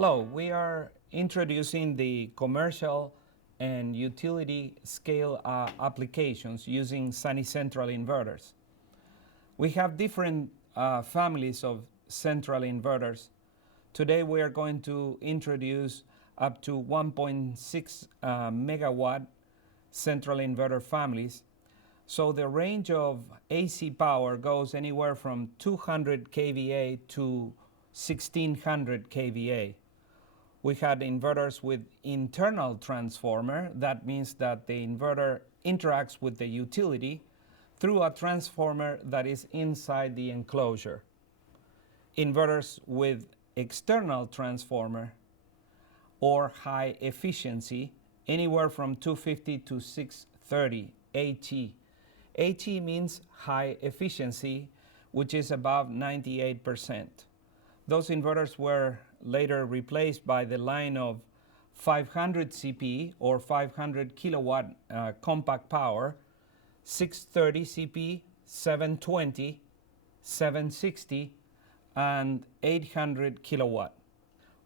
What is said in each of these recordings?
Hello, we are introducing the commercial and utility scale applications using Sunny Central inverters. We have different families of central inverters. Today we are going to introduce up to 1.6 megawatt central inverter families. So the range of AC power goes anywhere from 200 kVA to 1600 kVA. We had inverters with internal transformer. That means that the inverter interacts with the utility through a transformer that is inside the enclosure. Inverters with external transformer or high efficiency, anywhere from 250 to 630 AT. AT means high efficiency, which is above 98%. Those inverters were later replaced by the line of 500 CP or 500 kilowatt compact power, 630 CP, 720, 760, and 800 kilowatt.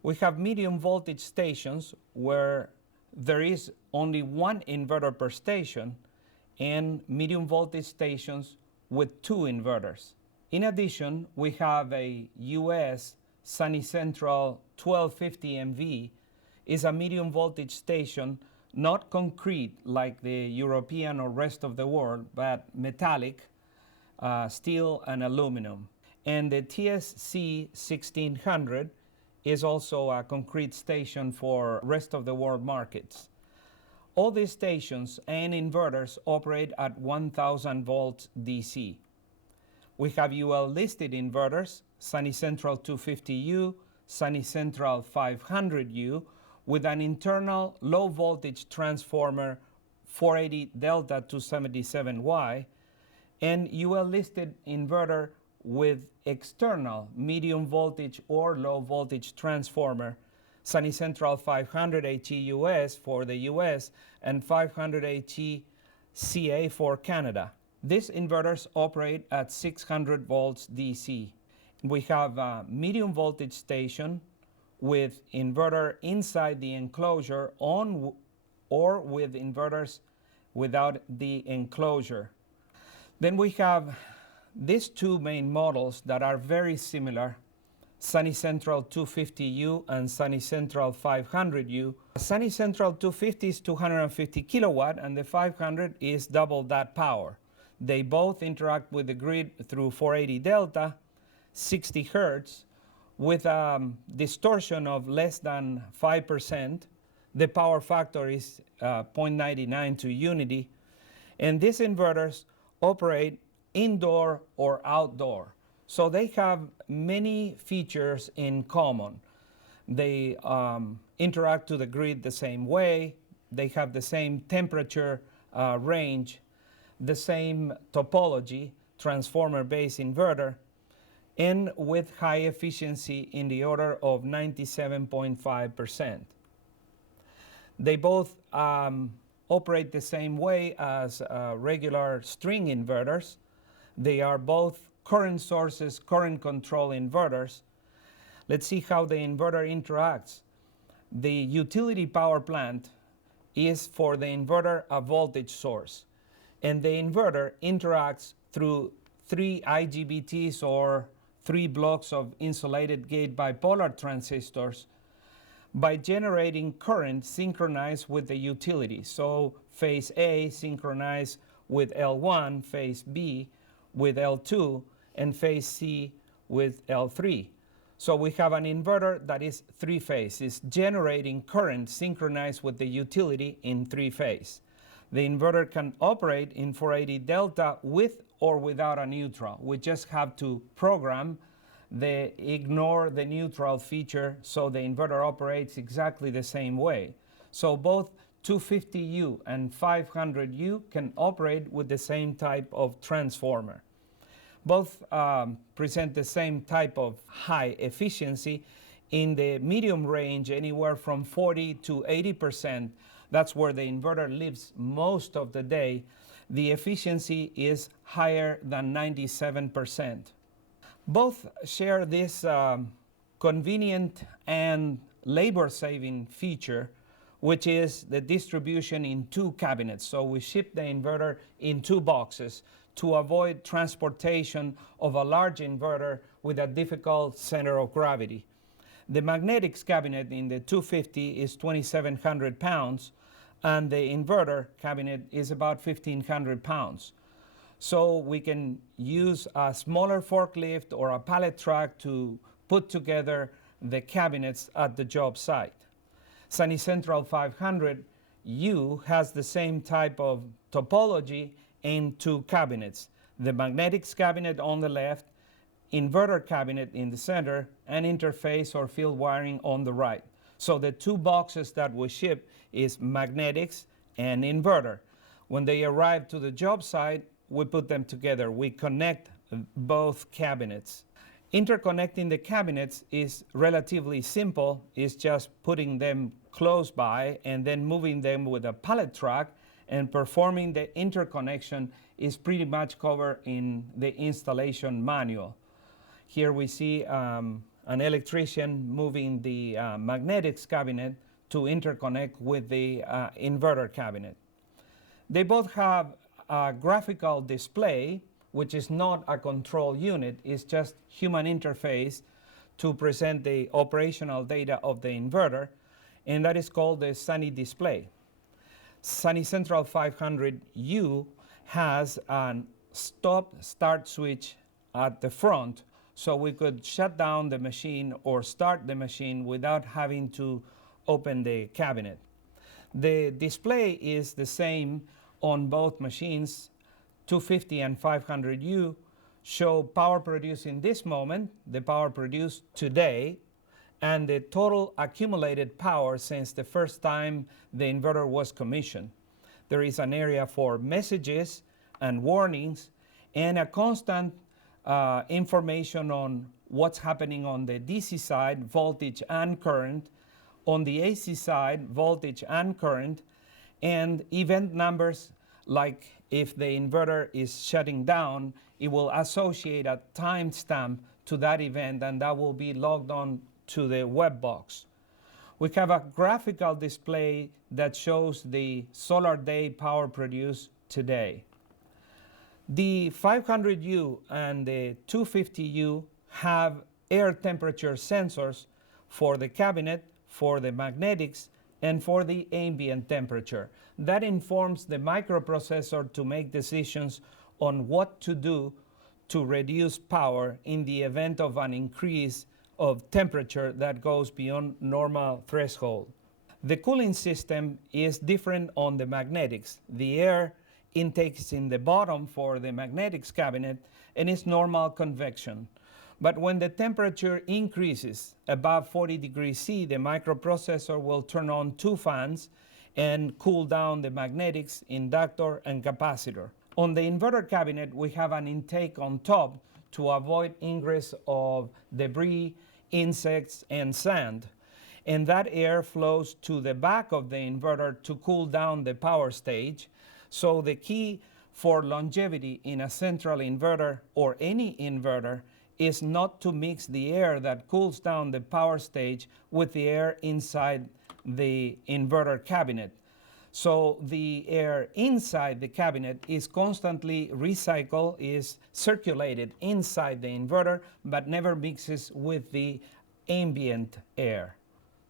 We have medium voltage stations where there is only one inverter per station, and medium voltage stations with two inverters. In addition, we have a US Sunny Central 1250 MV is a medium voltage station, not concrete like the European or rest of the world, but metallic, steel and aluminum. And the TSC 1600 is also a concrete station for rest of the world markets. All these stations and inverters operate at 1000 volts DC. We have UL listed inverters, Sunny Central 250U, Sunny Central 500U, with an internal low voltage transformer 480 delta 277Y, and UL listed inverter with external medium voltage or low voltage transformer, Sunny Central 500 AT US for the US and 500 AT CA for Canada. These inverters operate at 600 volts DC. We have a medium voltage station with inverter inside the enclosure on or with inverters without the enclosure. Then we have these two main models that are very similar, Sunny Central 250U and Sunny Central 500U. Sunny Central 250 is 250 kilowatt and the 500 is double that power. They both interact with the grid through 480 delta, 60 hertz, with a distortion of less than 5%. The power factor is 0.99 to unity. And these inverters operate indoor or outdoor. So they have many features in common. They interact to the grid the same way. They have the same temperature range, the same topology, transformer-based inverter, and with high efficiency in the order of 97.5%. They both operate the same way as regular string inverters. They are both current sources, current control inverters. Let's see how the inverter interacts. The utility power plant is for the inverter a voltage source, and the inverter interacts through 3 IGBTs or 3 blocks of insulated gate bipolar transistors by generating current synchronized with the utility. So phase A synchronized with L1, phase B with L2, and phase C with L3. So we have an inverter that is 3-phase, is generating current synchronized with the utility in 3-phase. The inverter can operate in 480 delta with or without a neutral. We just have to program the ignore the neutral feature so the inverter operates exactly the same way. So both 250U and 500U can operate with the same type of transformer. Both present the same type of high efficiency in the medium range, anywhere from 40 to 80%. That's where the inverter lives most of the day. The efficiency is higher than 97%. Both share this convenient and labor-saving feature, which is the distribution in two cabinets. So we ship the inverter in two boxes to avoid transportation of a large inverter with a difficult center of gravity. The magnetics cabinet in the 250 is 2,700 pounds, and the inverter cabinet is about 1,500 pounds. So we can use a smaller forklift or a pallet truck to put together the cabinets at the job site. Sunny Central 500U has the same type of topology in two cabinets. The magnetics cabinet on the left, inverter cabinet in the center, and interface or field wiring on the right. So the two boxes that we ship is magnetics and inverter. When they arrive to the job site, we put them together. We connect both cabinets. Interconnecting the cabinets is relatively simple. It's just putting them close by and then moving them with a pallet truck, and performing the interconnection is pretty much covered in the installation manual. Here we see an electrician moving the magnetics cabinet to interconnect with the inverter cabinet. They both have a graphical display, which is not a control unit, it's just human interface to present the operational data of the inverter, and that is called the Sunny display. Sunny Central 500U has a stop-start switch at the front, so we could shut down the machine or start the machine without having to open the cabinet. The display is the same on both machines. 250 and 500U show power produced in this moment, the power produced today, and the total accumulated power since the first time the inverter was commissioned. There is an area for messages and warnings, and a constant information on what's happening on the DC side, voltage and current, on the AC side, voltage and current, and event numbers, like if the inverter is shutting down, it will associate a timestamp to that event, and that will be logged on to the web box. We have a graphical display that shows the solar day power produced today. The 500U and the 250U have air temperature sensors for the cabinet, for the magnetics, and for the ambient temperature. That informs the microprocessor to make decisions on what to do to reduce power in the event of an increase of temperature that goes beyond normal threshold. The cooling system is different on the magnetics. The air intake is in the bottom for the magnetics cabinet, and it's normal convection. But when the temperature increases above 40 degrees C, the microprocessor will turn on two fans and cool down the magnetics, inductor, and capacitor. On the inverter cabinet, we have an intake on top to avoid ingress of debris, insects, and sand. And that air flows to the back of the inverter to cool down the power stage. So the key for longevity in a central inverter or any inverter is not to mix the air that cools down the power stage with the air inside the inverter cabinet. So the air inside the cabinet is constantly recycled, is circulated inside the inverter, but never mixes with the ambient air.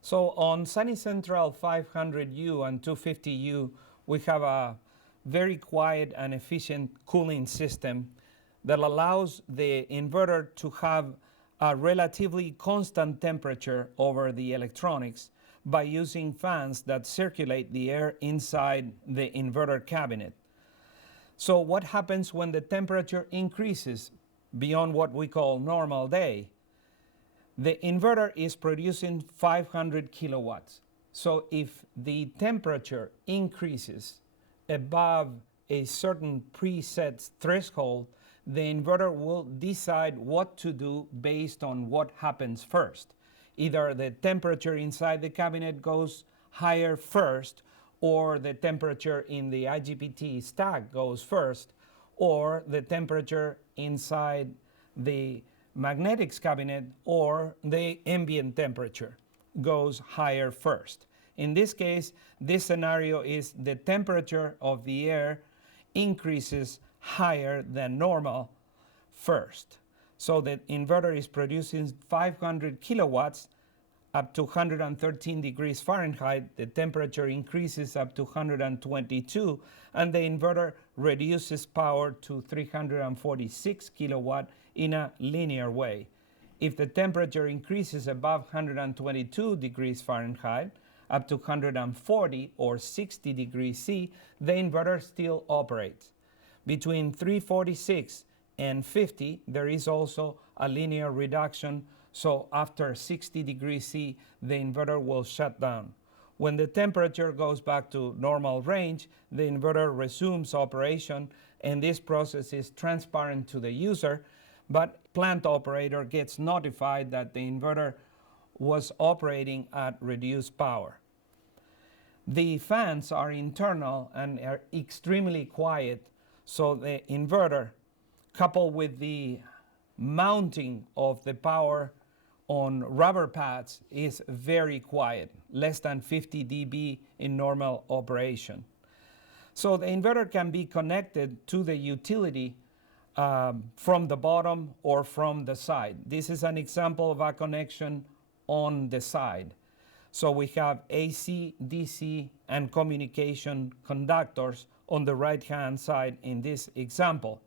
So on Sunny Central 500U and 250U, we have a very quiet and efficient cooling system that allows the inverter to have a relatively constant temperature over the electronics by using fans that circulate the air inside the inverter cabinet. So what happens when the temperature increases beyond what we call normal day? The inverter is producing 500 kilowatts. So if the temperature increases above a certain preset threshold, the inverter will decide what to do based on what happens first. Either the temperature inside the cabinet goes higher first, or the temperature in the IGBT stack goes first, or the temperature inside the magnetics cabinet, or the ambient temperature. goes higher first. In this case, this scenario is the temperature of the air increases higher than normal first. So the inverter is producing 500 kilowatts up to 113 degrees Fahrenheit. The temperature increases up to 122, and the inverter reduces power to 346 kilowatt in a linear way. If the temperature increases above 122 degrees Fahrenheit, up to 140 or 60 degrees C, the inverter still operates. Between 346 and 50, there is also a linear reduction, so after 60 degrees C, the inverter will shut down. When the temperature goes back to normal range, the inverter resumes operation, and this process is transparent to the user, but plant operator gets notified that the inverter was operating at reduced power. The fans are internal and are extremely quiet, so the inverter, coupled with the mounting of the power on rubber pads, is very quiet, less than 50 dB in normal operation. So the inverter can be connected to the utility from the bottom or from the side. This is an example of a connection on the side. So we have AC, DC, and communication conductors on the right-hand side in this example.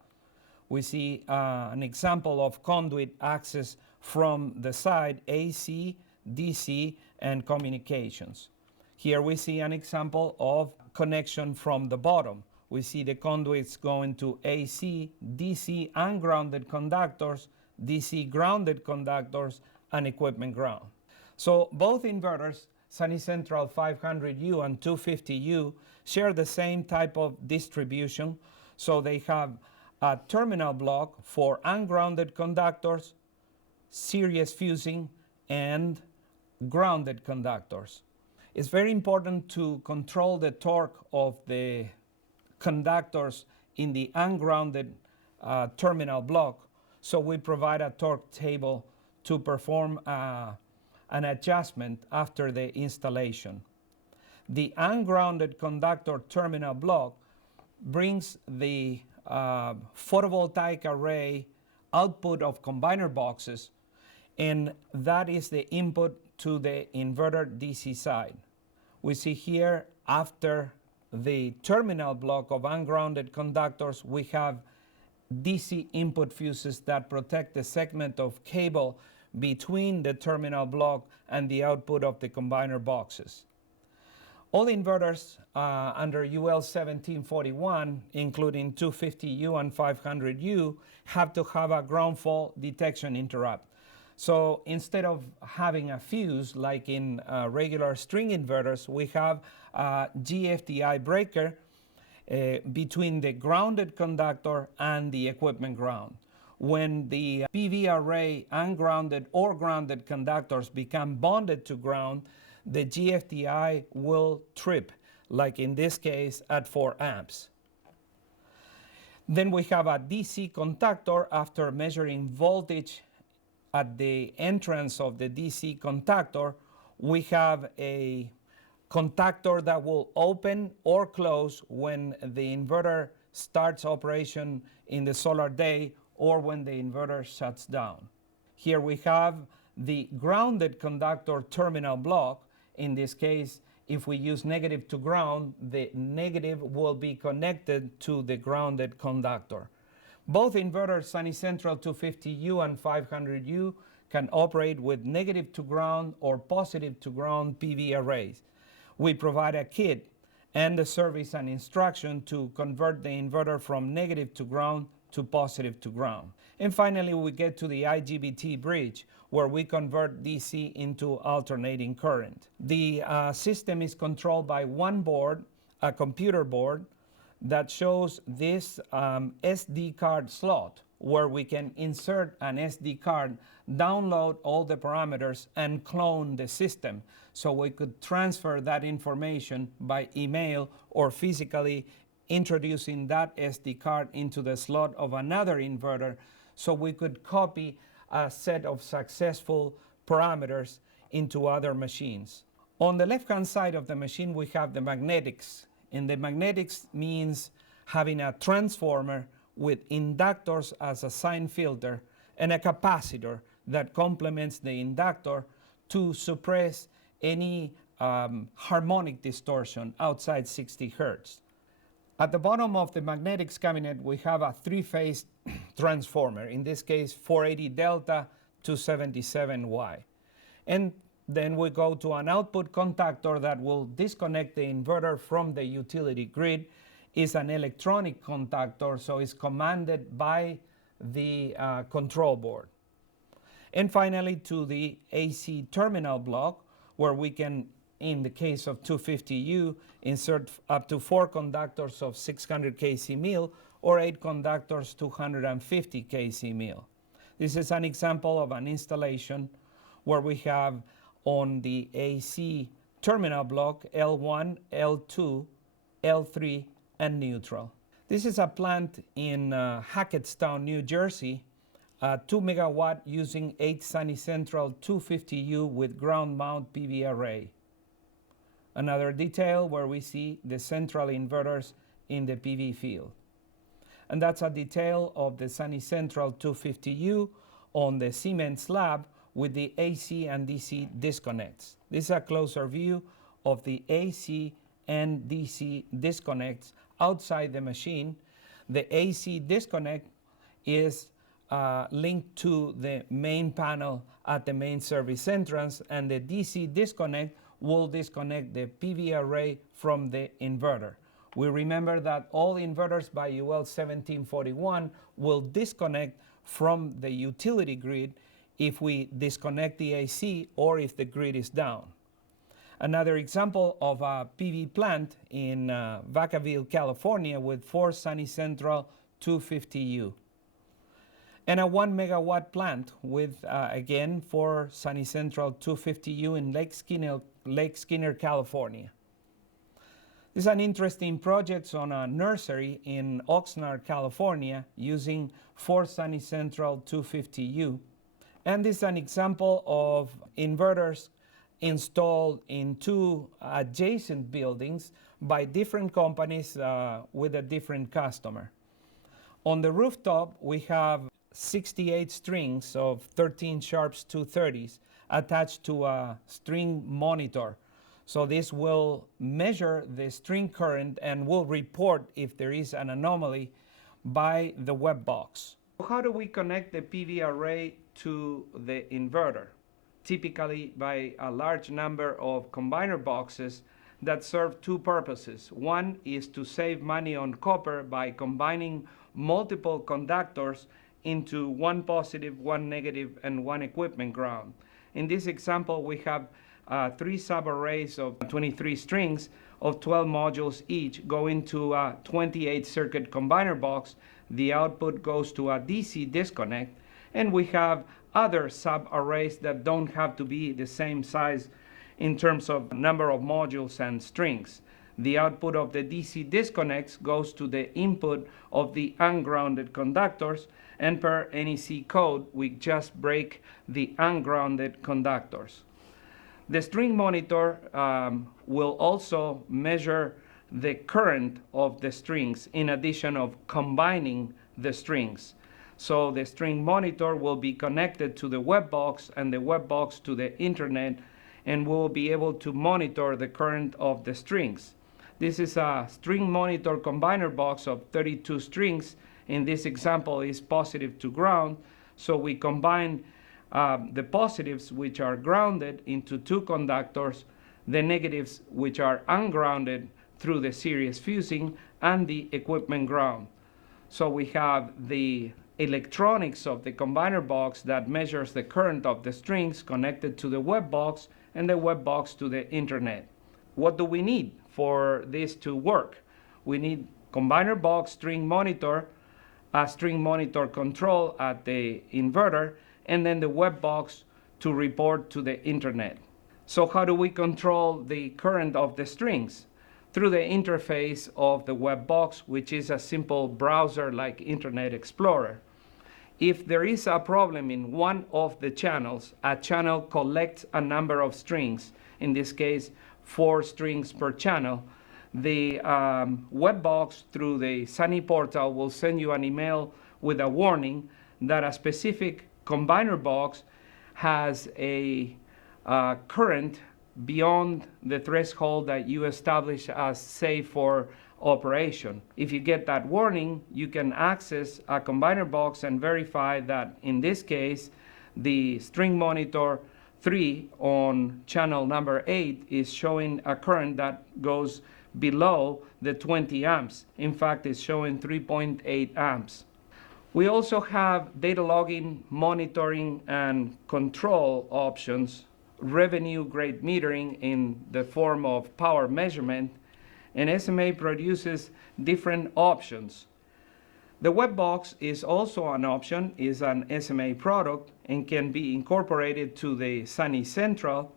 We see an example of conduit access from the side, AC, DC, and communications. Here we see an example of connection from the bottom. We see the conduits going to AC, DC, ungrounded conductors, DC grounded conductors, and equipment ground. So both inverters, Sunny Central 500U and 250U, share the same type of distribution. So they have a terminal block for ungrounded conductors, series fusing, and grounded conductors. It's very important to control the torque of the conductors in the ungrounded terminal block, so we provide a torque table to perform an adjustment after the installation. The ungrounded conductor terminal block brings the photovoltaic array output of combiner boxes, and that is the input to the inverter DC side. We see here, after the terminal block of ungrounded conductors, we have DC input fuses that protect the segment of cable between the terminal block and the output of the combiner boxes. All inverters under UL 1741, including 250U and 500U, have to have a ground fault detection interrupt. So instead of having a fuse like in regular string inverters, we have a GFDI breaker between the grounded conductor and the equipment ground. When the PV array ungrounded or grounded conductors become bonded to ground, the GFDI will trip, like in this case at 4 amps. Then we have a DC contactor. After measuring voltage at the entrance of the DC contactor, we have a contactor that will open or close when the inverter starts operation in the solar day or when the inverter shuts down. Here we have the grounded conductor terminal block. In this case, if we use negative to ground, the negative will be connected to the grounded conductor. Both inverters, Sunny Central 250U and 500U, can operate with negative to ground or positive to ground PV arrays. We provide a kit and the service and instruction to convert the inverter from negative to ground to positive to ground. And finally, we get to the IGBT bridge, where we convert DC into alternating current. The system is controlled by one board, a computer board, that shows this SD card slot, where we can insert an SD card, download all the parameters, and clone the system. So we could transfer that information by email or physically introducing that SD card into the slot of another inverter, so we could copy a set of successful parameters into other machines. On the left-hand side of the machine, we have the magnetics. And the magnetics means having a transformer with inductors as a sine filter and a capacitor that complements the inductor to suppress any harmonic distortion outside 60 Hertz. At the bottom of the magnetics cabinet, we have a three-phase transformer, in this case 480 delta 277Y. And then we go to an output contactor that will disconnect the inverter from the utility grid. It's an electronic contactor, so it's commanded by the control board. And finally, to the AC terminal block, where we can, in the case of 250U, insert up to 4 conductors of 600 kc mil or 8 conductors 250 kc mil. This is an example of an installation where we have on the AC terminal block L1, L2, L3, and neutral. This is a plant in Hackettstown, New Jersey, 2 megawatt using 8 Sunny Central 250U with ground mount PV array. Another detail where we see the central inverters in the PV field. And that's a detail of the Sunny Central 250U on the cement slab with the AC and DC disconnects. This is a closer view of the AC and DC disconnects outside the machine. The AC disconnect is linked to the main panel at the main service entrance, and the DC disconnect will disconnect the PV array from the inverter. We remember that all inverters by UL 1741 will disconnect from the utility grid if we disconnect the AC or if the grid is down. Another example of a PV plant in Vacaville, California with 4 Sunny Central 250U. And a 1 megawatt plant with, again, 4 Sunny Central 250U in Lake Skinner, California. This is an interesting project on a nursery in Oxnard, California, using 4 Sunny Central 250U. And this is an example of inverters installed in 2 adjacent buildings by different companies with a different customer. On the rooftop, we have 68 strings of 13 Sharps 230s attached to a string monitor. So this will measure the string current and will report if there is an anomaly by the web box. How do we connect the PV array to the inverter? Typically by a large number of combiner boxes that serve 2 purposes. One is to save money on copper by combining multiple conductors into 1 positive, 1 negative, and 1 equipment ground. In this example, we have 3 subarrays of 23 strings of 12 modules each going to a 28 circuit combiner box. The output goes to a DC disconnect, and we have other sub-arrays that don't have to be the same size in terms of number of modules and strings. The output of the DC disconnects goes to the input of the ungrounded conductors, and per NEC code, we just break the ungrounded conductors. The string monitor will also measure the current of the strings in addition of combining the strings. So the string monitor will be connected to the web box and the web box to the internet, and we'll be able to monitor the current of the strings. This is a string monitor combiner box of 32 strings. In this example is positive to ground. So we combine the positives, which are grounded, into 2 conductors, the negatives, which are ungrounded, through the series fusing, and the equipment ground. So we have the electronics of the combiner box that measures the current of the strings connected to the web box, and the web box to the internet. What do we need for this to work? We need combiner box, string monitor, a string monitor control at the inverter, and then the web box to report to the internet. So how do we control the current of the strings? Through the interface of the web box, which is a simple browser like Internet Explorer. If there is a problem in one of the channels, a channel collects a number of strings, in this case 4 strings per channel. The web box through the Sunny portal will send you an email with a warning that a specific combiner box has a current beyond the threshold that you establish as safe for operation. If you get that warning, you can access a combiner box and verify that in this case the string monitor 3 on channel number 8 is showing a current that goes below the 20 amps. In fact, it's showing 3.8 amps. We also have data logging, monitoring, and control options, revenue grade metering in the form of power measurement, and SMA produces different options. The web box is also an option, is an SMA product, and can be incorporated to the Sunny Central,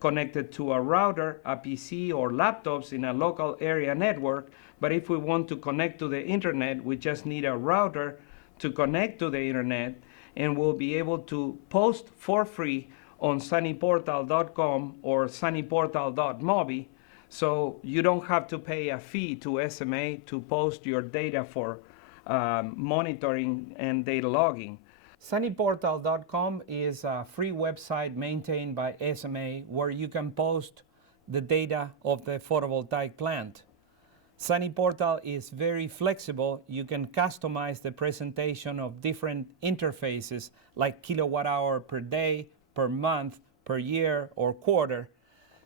connected to a router, a PC, or laptops in a local area network. But if we want to connect to the internet, we just need a router to connect to the internet, and we'll be able to post for free on sunnyportal.com or sunnyportal.mobi. So you don't have to pay a fee to SMA to post your data for monitoring and data logging. Sunnyportal.com is a free website maintained by SMA where you can post the data of the photovoltaic plant. Sunny Portal is very flexible. You can customize the presentation of different interfaces like kilowatt hour per day, per month, per year, or quarter,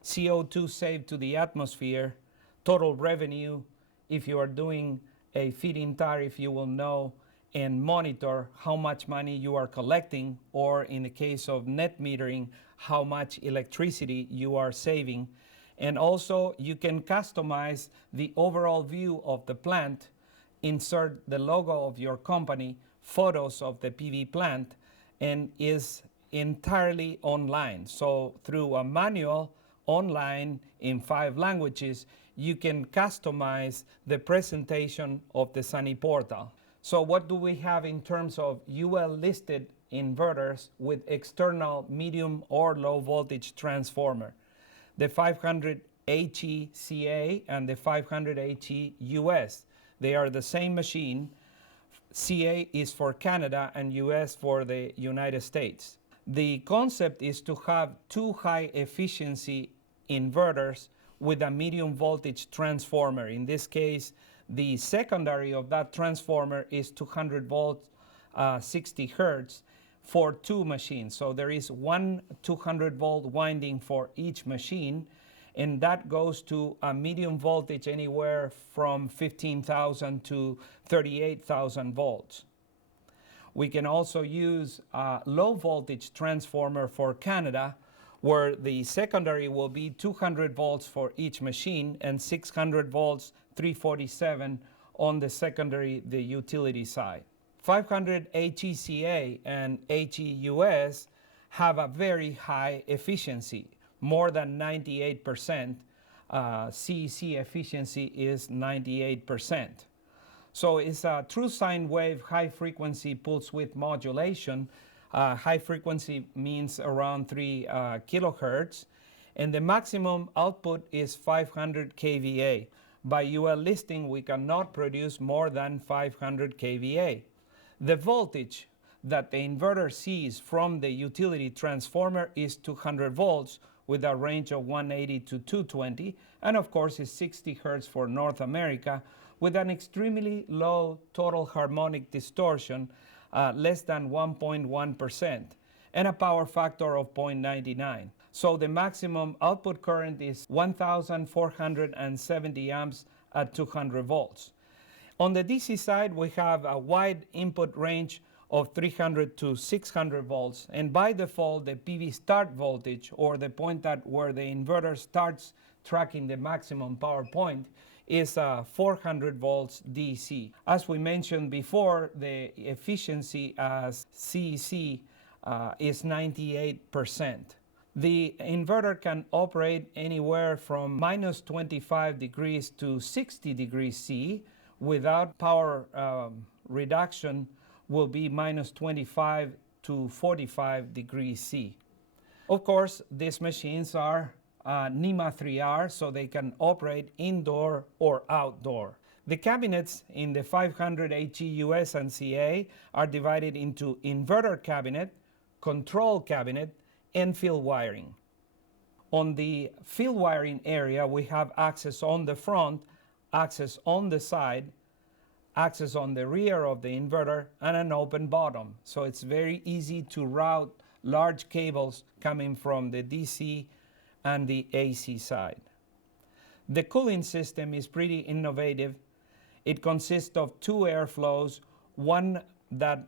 CO2 saved to the atmosphere, total revenue. If you are doing a feed-in tariff, you will know and monitor how much money you are collecting, or in the case of net metering, how much electricity you are saving. And also you can customize the overall view of the plant, insert the logo of your company, photos of the PV plant, and is entirely online. So through a manual online in 5 languages, you can customize the presentation of the Sunny Portal. So what do we have in terms of UL listed inverters with external medium or low voltage transformer? The 500 HE-CA and the 500 HE-US. They are the same machine. CA is for Canada and US for the United States. The concept is to have 2 high efficiency inverters with a medium voltage transformer. In this case, the secondary of that transformer is 200 volts, 60 hertz for 2 machines. So there is one 200 volt winding for each machine, and that goes to a medium voltage anywhere from 15,000 to 38,000 volts. We can also use a low voltage transformer for Canada, where the secondary will be 200 volts for each machine and 600 volts 347 on the secondary, the utility side. 500 HECA and HEUS have a very high efficiency, more than 98%. CEC efficiency is 98%. So it's a true sine wave high frequency pulse width modulation. High frequency means around 3 kilohertz, and the maximum output is 500 kVA. By UL listing, we cannot produce more than 500 kVA. The voltage that the inverter sees from the utility transformer is 200 volts with a range of 180 to 220, and of course is 60 hertz for North America with an extremely low total harmonic distortion, less than 1.1%, and a power factor of 0.99. So the maximum output current is 1,470 amps at 200 volts. On the DC side, we have a wide input range of 300 to 600 volts, and by default, the PV start voltage, or the point at where the inverter starts tracking the maximum power point, is 400 volts DC. As we mentioned before, the efficiency as CEC is 98%. The inverter can operate anywhere from minus 25 degrees to 60 degrees C without power reduction will be minus 25 to 45 degrees C. Of course, these machines are NEMA 3R, so they can operate indoor or outdoor. The cabinets in the 500 HG and CA are divided into inverter cabinet, control cabinet, and field wiring. On the field wiring area, we have access on the front, access on the side, access on the rear of the inverter, and an open bottom. So it's very easy to route large cables coming from the DC and the AC side. The cooling system is pretty innovative. It consists of two airflows, one that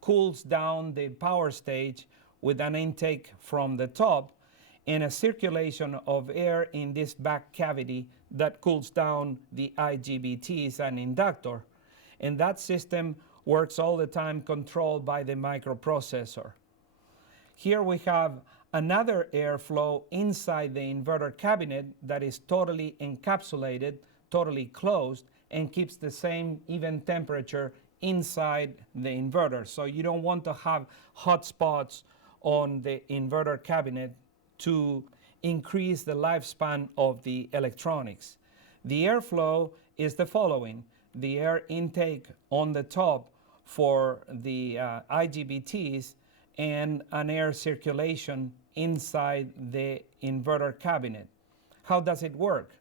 cools down the power stage with an intake from the top, and a circulation of air in this back cavity that cools down the IGBTs and inductor. And that system works all the time controlled by the microprocessor. Here we have another airflow inside the inverter cabinet that is totally encapsulated, totally closed, and keeps the same even temperature inside the inverter. So you don't want to have hot spots on the inverter cabinet to increase the lifespan of the electronics. The airflow is the following. The air intake on the top for the IGBTs and an air circulation inside the inverter cabinet. How does it work?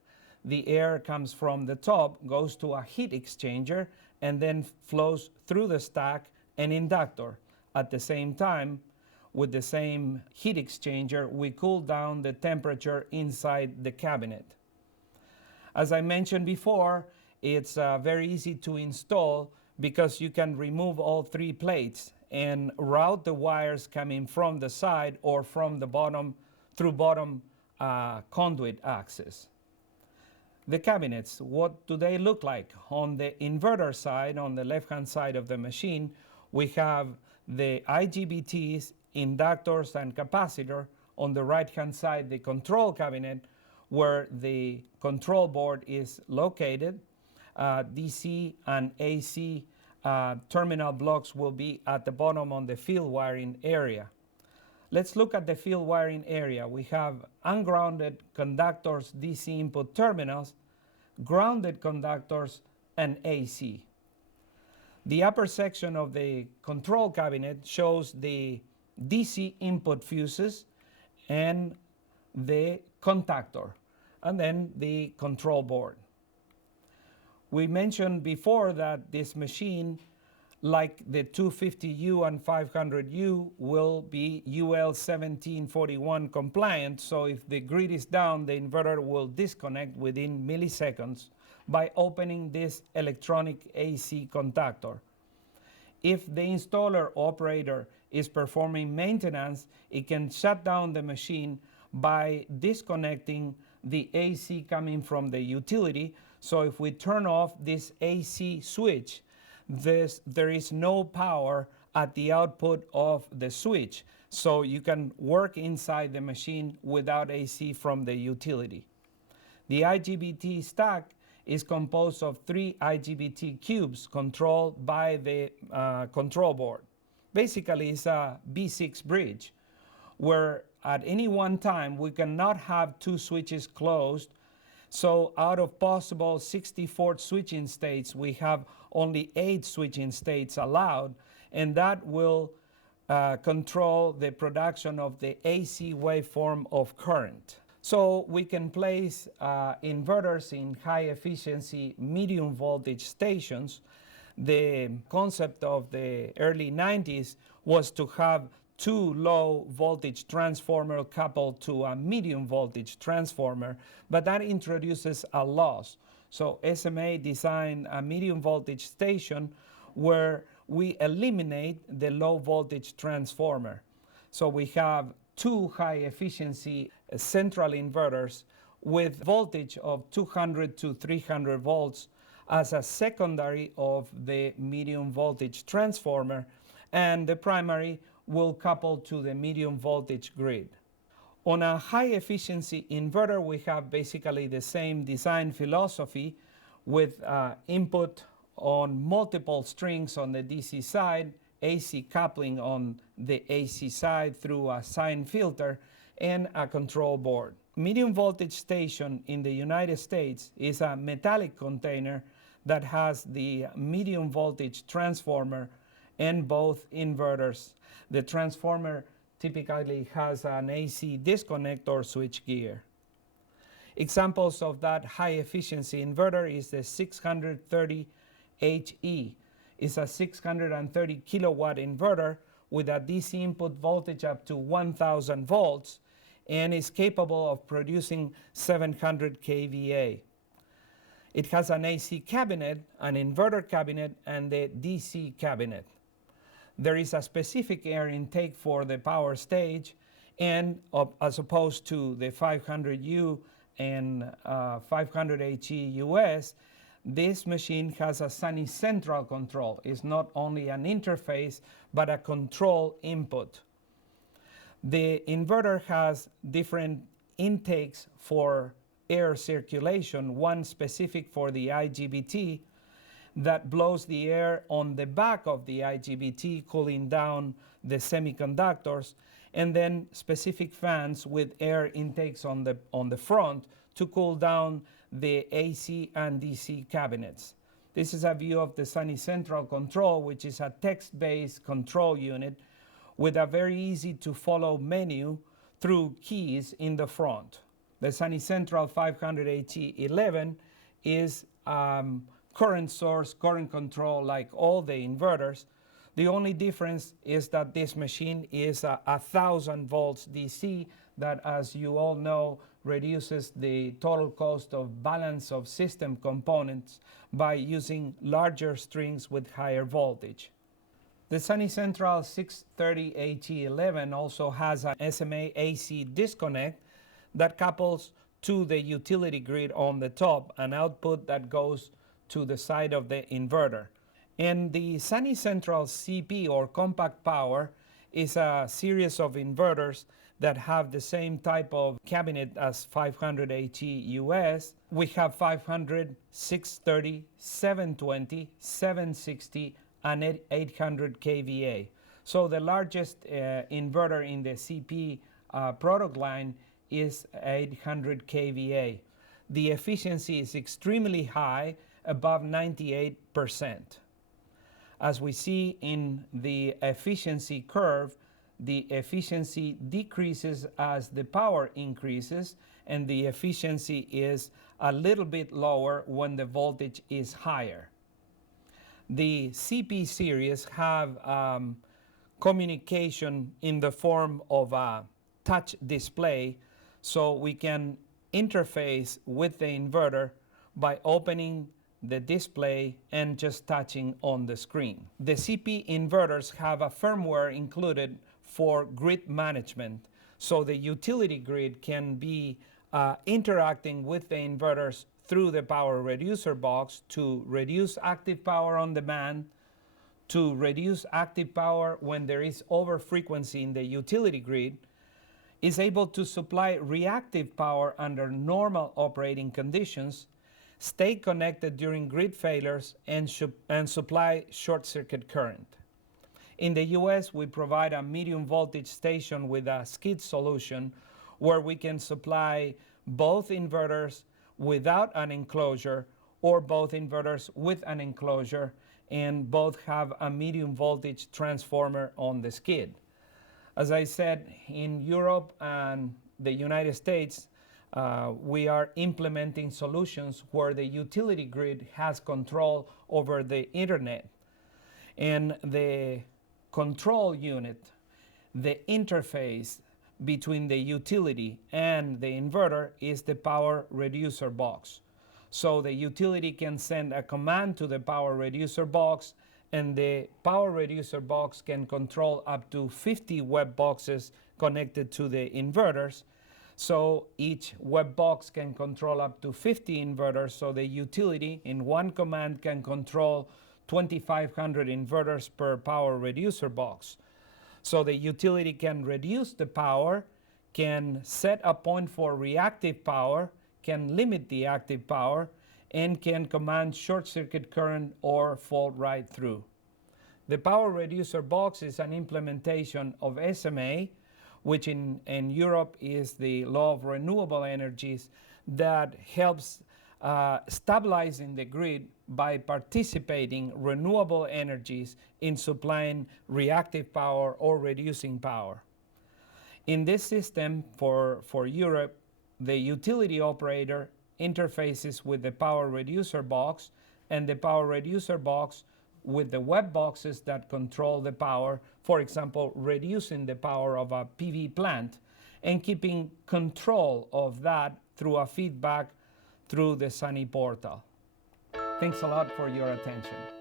The air comes from the top, goes to a heat exchanger, and then flows through the stack and inductor. At the same time, with the same heat exchanger, we cool down the temperature inside the cabinet. As I mentioned before, it's very easy to install because you can remove all three plates and route the wires coming from the side or from the bottom through bottom conduit access. The cabinets, what do they look like? On the inverter side, on the left-hand side of the machine, we have the IGBTs, inductors, and capacitor. On the right-hand side, the control cabinet, where the control board is located. DC and AC terminal blocks will be at the bottom on the field wiring area. Let's look at the field wiring area. We have ungrounded conductors, DC input terminals, grounded conductors, and AC. The upper section of the control cabinet shows the DC input fuses and the contactor, and then the control board. We mentioned before that this machine, like the 250U and 500U, will be UL 1741 compliant, so if the grid is down, the inverter will disconnect within milliseconds by opening this electronic AC contactor. If the installer operator is performing maintenance, it can shut down the machine by disconnecting the AC coming from the utility. So if we turn off this AC switch, there is no power at the output of the switch. So you can work inside the machine without AC from the utility. The IGBT stack is composed of 3 IGBT cubes controlled by the control board. Basically, it's a B6 bridge where at any one time we cannot have 2 switches closed. So out of possible 64 switching states, we have only 8 switching states allowed, and that will control the production of the AC waveform of current. So we can place inverters in high efficiency medium voltage stations. The concept of the early 90s was to have 2 low voltage transformers coupled to a medium voltage transformer, but that introduces a loss. So SMA designed a medium voltage station where we eliminate the low voltage transformer. So we have 2 high efficiency central inverters with voltage of 200 to 300 volts as a secondary of the medium voltage transformer, and the primary will couple to the medium voltage grid. On a high efficiency inverter, we have basically the same design philosophy with input on multiple strings on the DC side, AC coupling on the AC side through a sine filter, and a control board. Medium voltage station in the United States is a metallic container that has the medium voltage transformer and both inverters. The transformer typically has an AC disconnect or switch gear. Examples of that high efficiency inverter is the 630HE. It's a 630 kilowatt inverter with a DC input voltage up to 1000 volts and is capable of producing 700 kVA. It has an AC cabinet, an inverter cabinet, and the DC cabinet. There is a specific air intake for the power stage, and as opposed to the 500U and 500HE US, this machine has a Sunny Central control. It's not only an interface, but a control input. The inverter has different intakes for air circulation, one specific for the IGBT that blows the air on the back of the IGBT, cooling down the semiconductors, and then specific fans with air intakes on the front to cool down the AC and DC cabinets. This is a view of the Sunny Central control, which is a text-based control unit with a very easy to follow menu through keys in the front. The Sunny Central 500HE11 is current source, current control like all the inverters. The only difference is that this machine is 1000 volts DC that, as you all know, reduces the total cost of balance of system components by using larger strings with higher voltage. The Sunny Central 630HE11 also has an SMA AC disconnect that couples to the utility grid on the top, an output that goes to the side of the inverter. And the Sunny Central CP, or compact power, is a series of inverters that have the same type of cabinet as 500HE US. We have 500, 630, 720, 760, and 800 kVA. So the largest inverter in the CP product line is 800 kVA. The efficiency is extremely high, above 98%. As we see in the efficiency curve, the efficiency decreases as the power increases, and the efficiency is a little bit lower when the voltage is higher. The CP series have communication in the form of a touch display, so we can interface with the inverter by opening the display and just touching on the screen. The CP inverters have a firmware included for grid management, so the utility grid can be interacting with the inverters through the power reducer box to reduce active power on demand, to reduce active power when there is over frequency in the utility grid, is able to supply reactive power under normal operating conditions, stay connected during grid failures, and supply short circuit current. In the US, we provide a medium voltage station with a skid solution where we can supply both inverters without an enclosure or both inverters with an enclosure, and both have a medium voltage transformer on the skid. As I said, in Europe and the United States, we are implementing solutions where the utility grid has control over the internet, and the control unit, the interface between the utility and the inverter, is the power reducer box. So the utility can send a command to the power reducer box, and the power reducer box can control up to 50 web boxes connected to the inverters. So each web box can control up to 50 inverters, so the utility in one command can control 2,500 inverters per power reducer box. So the utility can reduce the power, can set a point for reactive power, can limit the active power, and can command short circuit current or fault right through. The power reducer box is an implementation of SMA, which in Europe is the law of renewable energies that helps stabilizing the grid by participating renewable energies in supplying reactive power or reducing power. In this system for Europe, the utility operator interfaces with the power reducer box, and the power reducer box with the web boxes that control the power, for example, reducing the power of a PV plant and keeping control of that through a feedback through the Sunny portal. Thanks a lot for your attention.